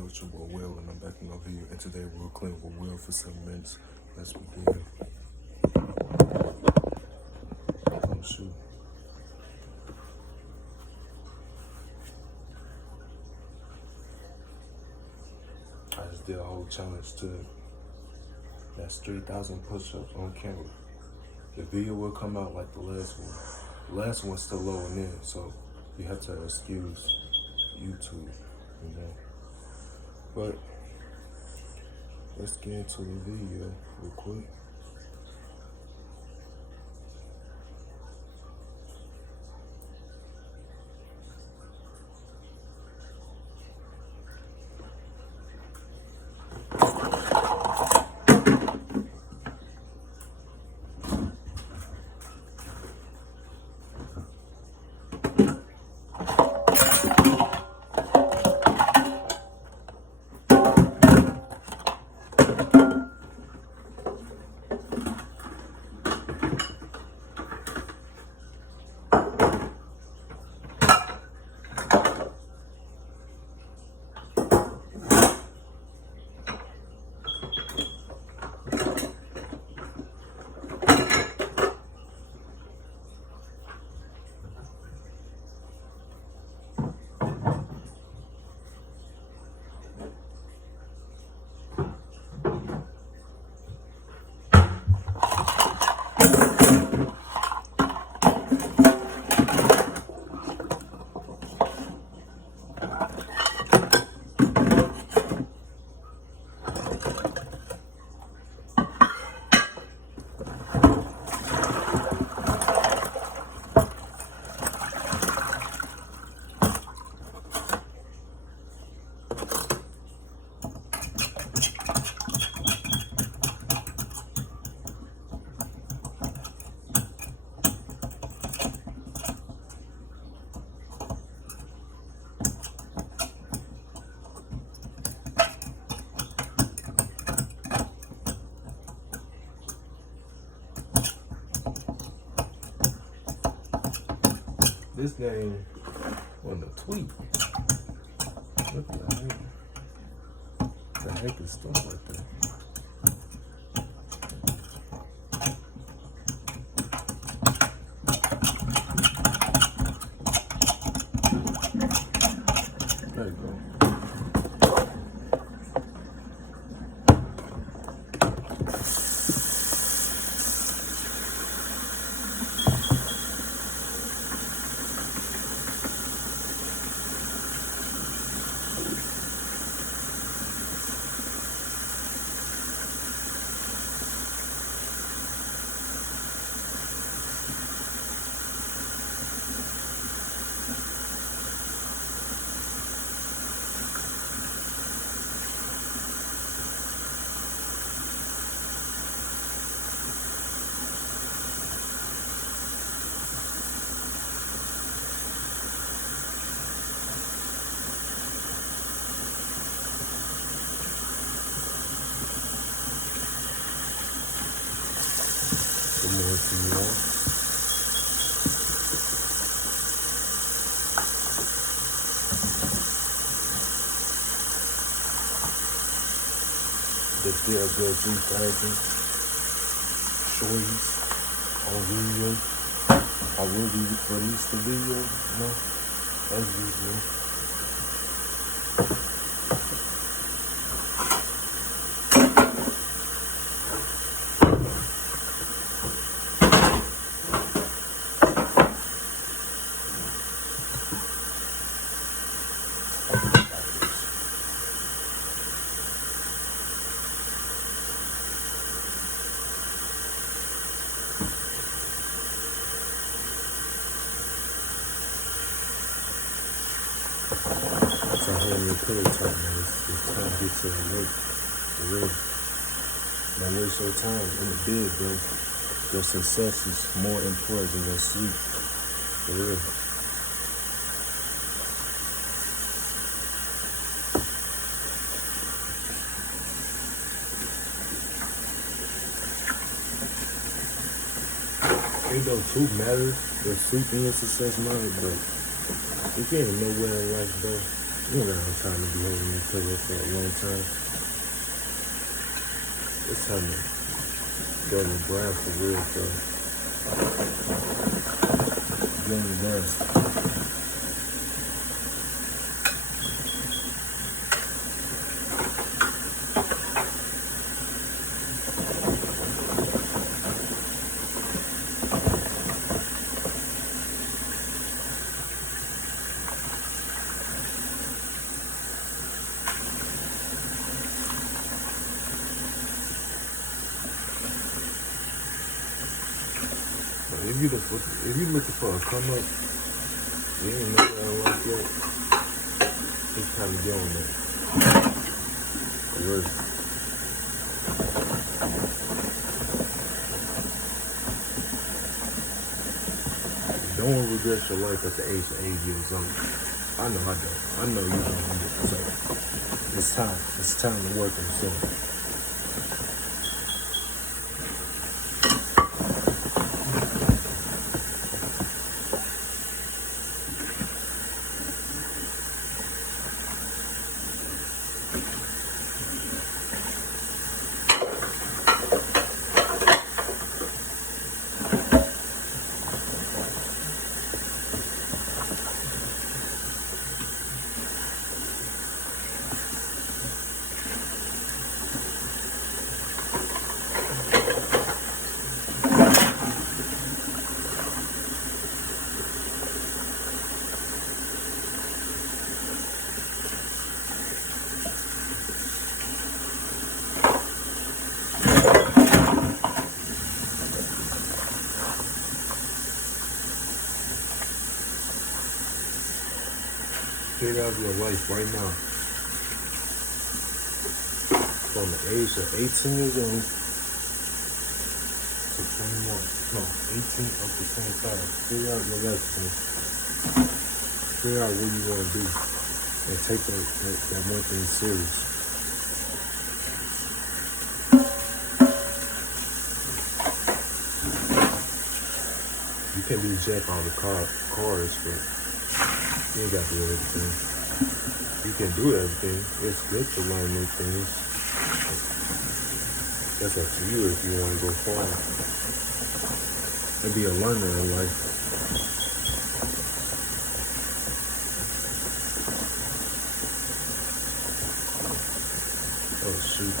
Hey, with your boy Will, and I'm back in another video. And today we'll clean with Will for 7 minutes. Let's begin. Oh shoot! I just did a whole challenge to that's 3,000 push-ups on camera. The video will come out like the last one. The last one's still loading in, so you have to excuse YouTube, you know. But let's get into the video real quick. This game on the tweet. What the heck? The heck is stuff like that? There you go. Good morning to you all. The still good 3,000 shorties on video. I will be release the video, you know, as usual. That's a whole new pillow talk, man. It's time to get to the work. For real. Don't waste your time in the bed, bro. Your success is more important than your sleep. For real. It don't too matter. Your sleep and your success matter, but you can't nowhere in life, bro. You don't have time to be holding your pillow for a long time. It's time to go to the ground for real, so go on the ground. If you looking for a come up, you ain't know that like that. It's time to get on that. Word. Don't regret your life at the age of 8 years old. I know I don't. I know you don't. So it's time. It's time to work on something. Figure out your life right now. From the age of 18 years old to 21. No, 18 up to 25. Figure out your life, man. Figure out what you want to do. And take that one thing serious. You can't be jack all the cars, but you ain't got to do everything. You can do everything. It's good to learn new things. That's up to you if you want to go far and be a learner in life. Oh shoot.